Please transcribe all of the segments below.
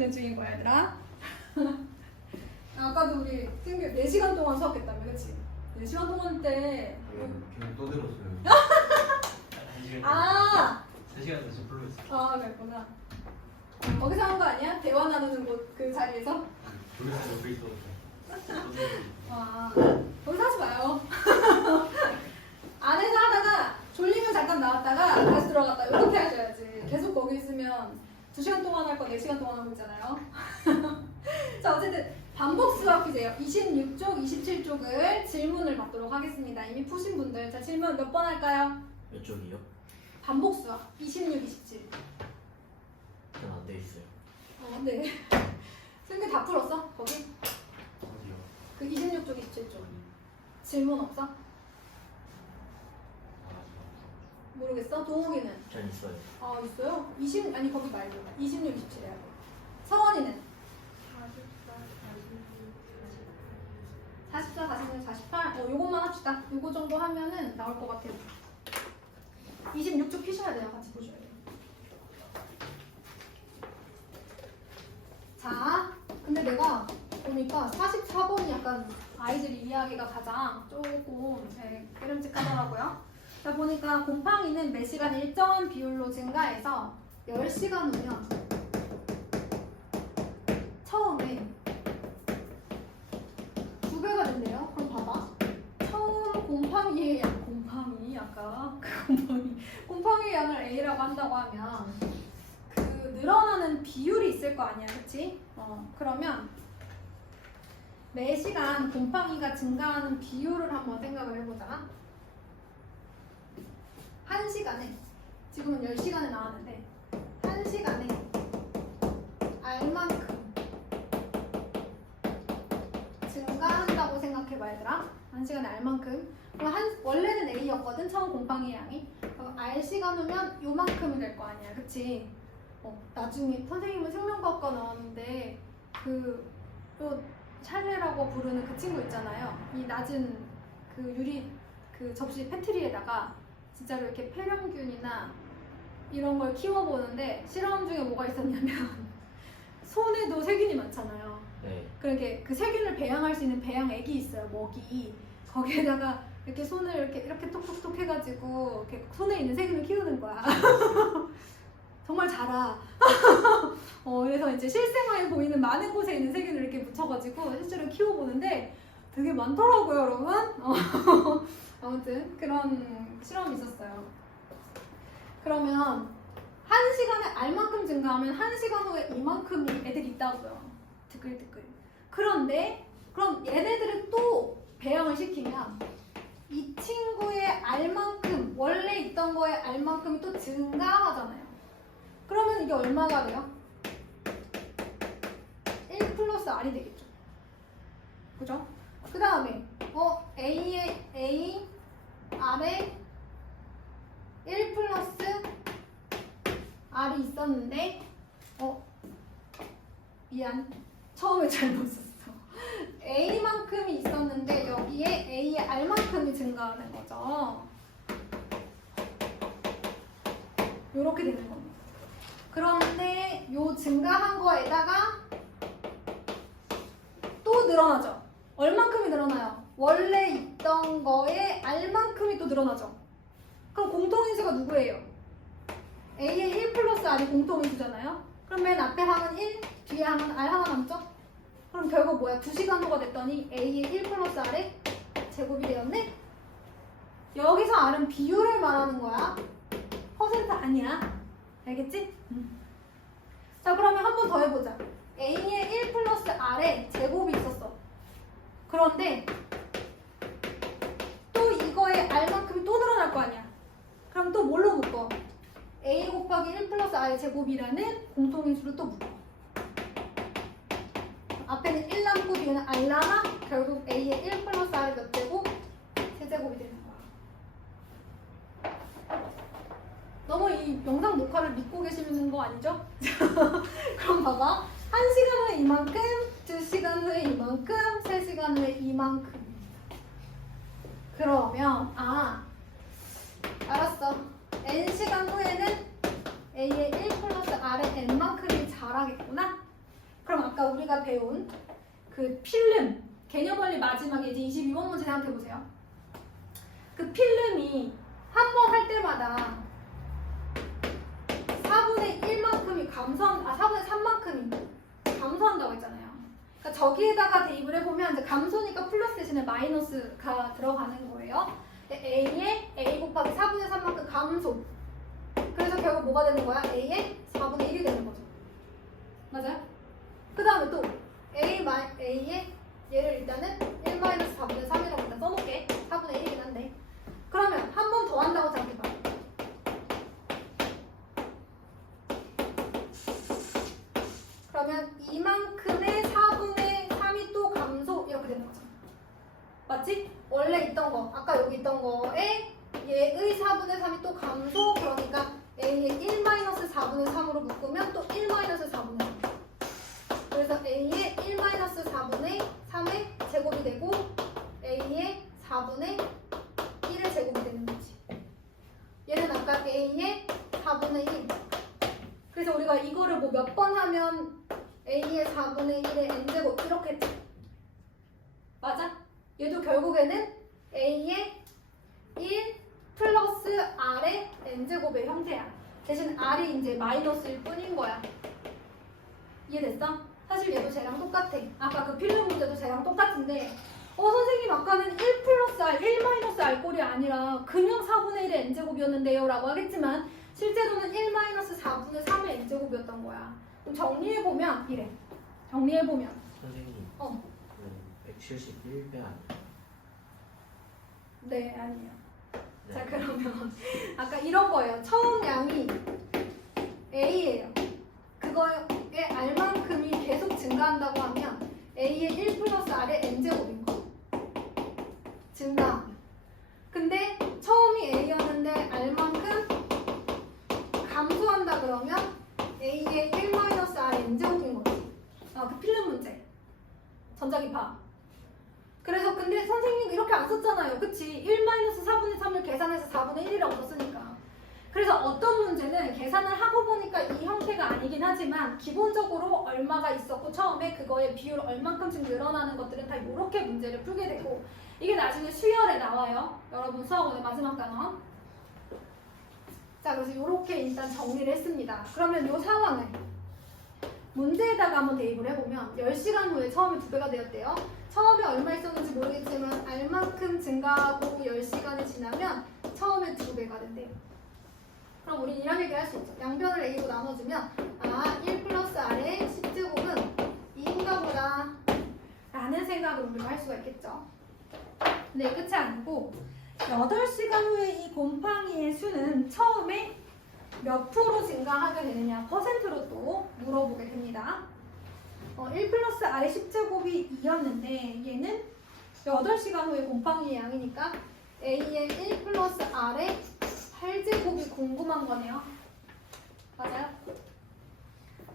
있는 중인 거야, 얘들아. 아까도 우리 4시간 동안 수업했다며, 그치? 4시간 동안 때. 그냥 떠들었어요. 아! 3시간 다시 불러있어. 아, 그랬구나. 거기서 한 거 아니야? 대화 나누는 곳 그 자리에서? 거기서 옆에 있어. 와, 거기서 하지 마요. 안에서 하다가 졸리면 잠깐 나왔다가 다시 들어갔다 이렇게 하셔야지. 계속 거기 있으면 2시간 동안 할 거 4시간 동안 하고 있잖아요. 자, 어쨌든 반복 수학 퀴즈예요. 26쪽, 27쪽을 질문을 받도록 하겠습니다. 이미 푸신 분들. 자, 질문 몇 번 할까요? 몇 쪽이요? 반복 수학 26, 27. 전 안 돼 있어요. 네. 승규 다 풀었어? 거기? 어디요? 그 26쪽, 27쪽. 질문 없어? 모르겠어? 동욱이는? 전 있어요. 아, 있어요? 20, 아니 거기 말고 26, 27 해야 돼. 서원이는? 44, 46, 48? 요것만 합시다. 요거 정도 하면은 나올 것 같아요. 26쪽 피셔야 돼요. 같이 보셔야 돼요. 자, 근데 내가 보니까 44번이 약간 아이들이 이해하기가 가장 조금 깨름직하더라고요. 자, 보니까 곰팡이는 매 시간 일정한 비율로 증가해서 10시간 후면 처음에 2배가 된대요. 그럼 봐봐. 처음 곰팡이의 양, 곰팡이 아까 그 곰팡이의 양을 A라고 한다고 하면 그 늘어나는 비율이 있을 거 아니야, 그치? 그러면 매 시간 곰팡이가 증가하는 비율을 한번 생각을 해보자. 1시간에, 지금은 10시간에 나왔는데 1시간에 R만큼 증가한다고 생각해봐, 얘들아. 1시간에 R만큼. 그럼 원래는 A였거든, 처음 곰팡이의 양이. 그럼 R시간 후면 요만큼이 될 거 아니야, 그치? 나중에 선생님은 생명과학과 나왔는데 또 샬레라고 부르는 그 친구 있잖아요. 이 낮은 그 유리 그 접시 패트리에다가 진짜로 이렇게 폐렴균이나 이런 걸 키워보는데 실험 중에 뭐가 있었냐면 손에도 세균이 많잖아요. 네. 그렇게 그 세균을 배양할 수 있는 배양액이 있어요, 먹이. 거기에다가 이렇게 손을 이렇게 톡톡톡 해가지고 이렇게 손에 있는 세균을 키우는 거야. 정말 자라. 그래서 이제 실생활에 보이는 많은 곳에 있는 세균을 이렇게 묻혀가지고 실제로 키워보는데 되게 많더라고요, 여러분. 아무튼 그런 실험이 있었어요. 그러면 1시간에 R만큼 증가하면 1시간 후에 이만큼이 애들이 있다고요. 뜨끌뜨끌. 그런데 그럼 얘네들을 또 배양을 시키면 이 친구의 R만큼, 원래 있던 거의 R만큼이 또 증가하잖아요. 그러면 이게 얼마가 돼요? 1 플러스 R이 되겠죠. 그죠? 그 다음에 A, R에 1 플러스 R이 있었는데 미안, 처음에 잘못 썼어. A만큼이 있었는데 여기에 A의 R만큼이 증가하는 거죠. 요렇게 되는 겁니다. 그런데 요 증가한 거에다가 또 늘어나죠. 얼만큼이 늘어나요? 원래 있던 거에 R만큼이 또 늘어나죠. 그럼 공통인수가 누구예요? A의 1 플러스 R이 공통인수잖아요. 그럼 맨 앞에 항은 1, 뒤에 항은 R 하나 남죠? 그럼 결국 뭐야? 2시간 후가 됐더니 A의 1 플러스 R의 제곱이 되었네? 여기서 R은 비율을 말하는 거야. 퍼센트 아니야. 알겠지? 자, 그러면 한 번 더 해보자. A의 1 플러스 R의 제곱이 있었어. 그런데 또 이거에 R만큼이 또 늘어날 거 아니야. 그럼 또 뭘로 묶어? A 곱하기 1 플러스 R의 제곱이라는 공통인수로 또 묶어. 앞에는 1 남고 뒤에는 R 남아. 결국 A의 1 플러스 R의 몇 제곱? 세제곱이 되는 거야. 너무 이 영상 녹화를 믿고 계시는 거 아니죠? 그럼 봐봐. 1시간 후에 이만큼, 2시간 후에 이만큼, 3시간 후에 이만큼. 그러면 알았어. N시간 후에는 A의 1 플러스 R의 N만큼이 자라겠구나. 우리가 배운 그 필름 개념 원리 마지막에 이제 22번 문제 생각해 보세요. 그 필름이 한 번 할 때마다 4분의 1만큼이 4분의 3만큼이 감소한다고 했잖아요. 그러니까 저기에다가 대입을 해보면 이제 감소니까 플러스 대신에 마이너스가 들어가는 거예요. A에 A 곱하기 4분의 3만큼 감소. 그래서 결국 뭐가 되는 거야? A에 4분의 1이 되는 거죠. 맞아요? 그 다음에 또 A에 얘를 일단은 1-4분의 3이라고 일단 써놓을게. 4분의 1이긴 한데. 그러면 한 번 더 한다고 생각해봐. 그러면 이만큼의 4분의 3이 또 감소 이렇게 되는 거죠. 맞지? 원래 있던 거, 아까 여기 있던 거에 얘의 4분의 3이 또 감소. 그러니까 A의 1-4분의 3으로 묶으면 또 1-4분의 3. 그래서 A의 1-4분의 3의 제곱이 되고 A의 4분의 1의 제곱이 되는 거지. 얘는 아까 A의 4분의 1. 그래서 우리가 이거를 뭐 몇 번 하면 A의 4분의 1의 n제곱 이렇게 했지. 맞아? 얘도 결국에는 A의 1 플러스 R의 n제곱의 형태야. 대신 R이 이제 마이너스일 뿐인 거야. 이해됐어? 사실 얘도 쟤랑 똑같아. 아까 그 필름 문제도 쟤랑 똑같은데 선생님 아까는 1 플러스 R, 1 마이너스 R 꼴이 아니라 그냥 4분의 1의 n제곱이었는데요 라고 하겠지만 실제로는 1-4분의 3의 n제곱이었던 거야. 그럼 정리해보면 이래. 정리해보면 선생님. 171배 아니에요? 네, 아니에요. 네. 자, 그러면 아까 이런 거예요. 처음 양이 A예요. 그거에 R만큼이 계속 증가한다고 하면 A의 1 플러스 R의 n제곱인 거. 증가하면. 근데 처음이 A였는데 R만큼 감소한다 그러면 A의 1-R n제곱인 거지. 그 필름 문제. 전자기파. 그래서 근데 선생님 이렇게 안 썼잖아요. 그치? 1-4분의 3을 계산해서 4분의 1이라고 썼으니까. 그래서 어떤 문제는 계산을 하고 보니까 이 형태가 아니긴 하지만 기본적으로 얼마가 있었고 처음에 그거의 비율 얼만큼씩 늘어나는 것들은 다 이렇게 문제를 풀게 되고 이게 나중에 수열에 나와요. 여러분 수학원의 마지막 단원. 자, 그래서 이렇게 일단 정리를 했습니다. 그러면 이 상황을 문제에다가 한번 대입을 해보면 10시간 후에 처음에 2배가 되었대요. 처음에 얼마 있었는지 모르겠지만 R만큼 증가하고 10시간이 지나면 처음에 2배가 된대요. 그럼 우린 이런 얘기 할 수 있죠. 양변을 A로 나눠주면 1 플러스 R의 10제곱은 2인가 보다 라는 생각을 우리가 할 수가 있겠죠. 근데 끝이 아니고 8시간 후에 이 곰팡이의 수는 처음에 몇 프로 증가하게 되느냐 퍼센트로 또 물어보게 됩니다. 1 플러스 R의 10제곱이 2였는데 얘는 8시간 후에 곰팡이의 양이니까 A의 1 플러스 R의 8제곱이 궁금한 거네요. 맞아요?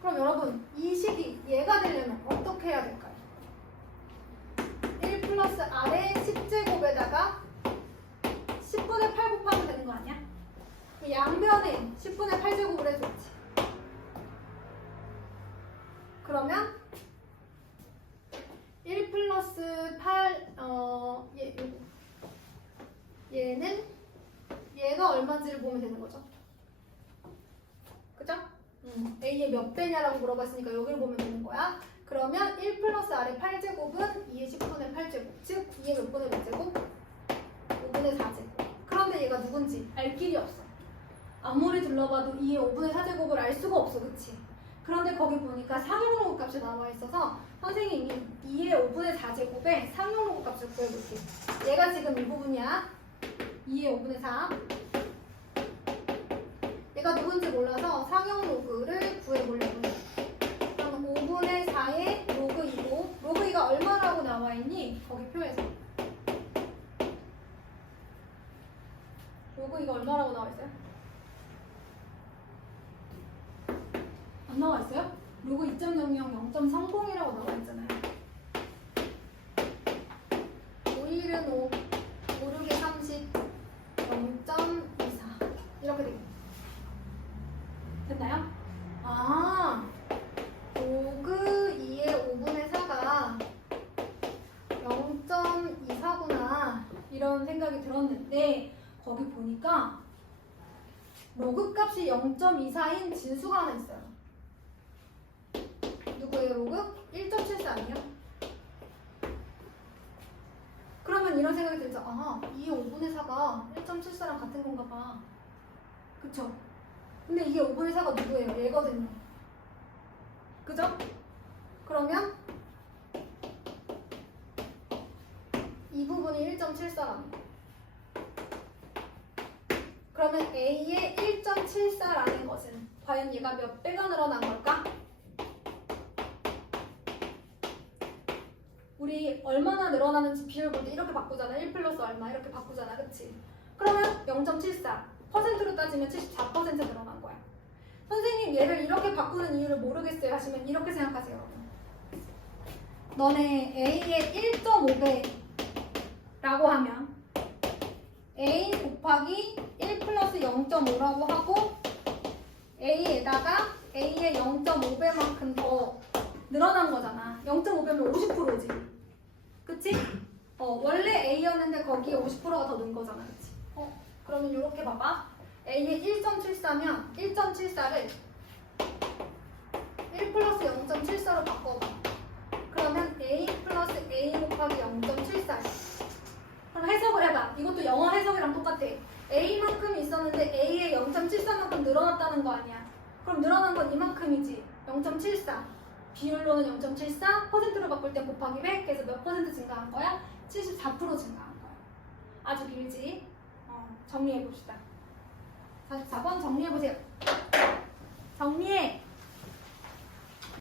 그럼 여러분 이 식이 얘가 되려면 어떻게 해야 될까요? 1 플러스 R의 10제곱에다가 10분의 8 곱하면 되는 거 아니야? 양변에 10분의 8제곱을 해줬지. 그러면 1 플러스 8 얘는 얘가 얼마인지를 보면 되는 거죠. 그죠? A의 몇 배냐라고 물어봤으니까 여기를 보면 되는 거야. 그러면 1 플러스 R의 8제곱은 2의 10분의 8제곱. 즉 2의 몇 분의 몇 제곱? 5분의 4제곱. 그런데 얘가 누군지 알 길이 없어. 아무리 둘러봐도 2의 5분의 4제곱을 알 수가 없어. 그치? 그런데 거기 보니까 상용로그 값이 나와 있어서 선생님이 2의 5분의 4제곱에 상용로그 값을 구해볼게. 얘가 지금 이 부분이야. 2의 5분의 4. 얘가 누군지 몰라서 상용로그를 구해보려고 해. 그럼 5분의 4의 로그 2고 로그 2가 얼마라고 나와 있니? 거기 표에서. 로그 2가 얼마라고 나와 있어요? 안 나와 있어요? 로그 2.00 0.30이라고 나와 있잖아요. 5일은 5, 5, 6에 30, 0.24 이렇게 되겠네. 됐나요? 로그 2의 보니까 로그 값이 0.24인 진수가 하나 있어요. 누구예요, 로그? 1.74이요? 그러면 이런 생각이 들죠. 아, 이 5분의 4가 1.74랑 같은 건가 봐. 그쵸? 근데 이게 5분의 4가 누구예요? 얘거든요. 그죠? 그러면 이 부분이 1.74라는 거. 그러면 A의 1.74라는 것은 과연 얘가 몇 배가 늘어난 걸까? 우리 얼마나 늘어나는지 비율 볼 때 이렇게 바꾸잖아. 1 플러스 얼마 이렇게 바꾸잖아. 그치? 그러면 0.74 퍼센트로 따지면 74% 늘어난 거야. 선생님 얘를 이렇게 바꾸는 이유를 모르겠어요 하시면 이렇게 생각하세요. 여러분. 너네 A의 1.5배라고 하면 A 곱하기 1 플러스 0.5라고 하고 A에다가 A의 0.5배만큼 더 늘어난 거잖아. 0.5배면 50%지. 그치? 원래 A였는데 거기에 50%가 더 는 거잖아. 그치? 그러면 이렇게 봐봐. A의 1.74면 1.74를 1 플러스 0.74로 바꿔봐. 그러면 A 플러스 A 곱하기 0.74. 그럼 해석을 해봐. 이것도 영어 해석이랑 똑같아. A만큼 있었는데 A의 0.74만큼 늘어났다는 거 아니야. 그럼 늘어난 건 이만큼이지. 0.74. 비율로는 0.74, 퍼센트로 바꿀 때 곱하기 100, 그래서 몇 퍼센트 증가한 거야? 74% 증가한 거야. 아주 길지? 정리해봅시다. 44번 정리해보세요. 정리해!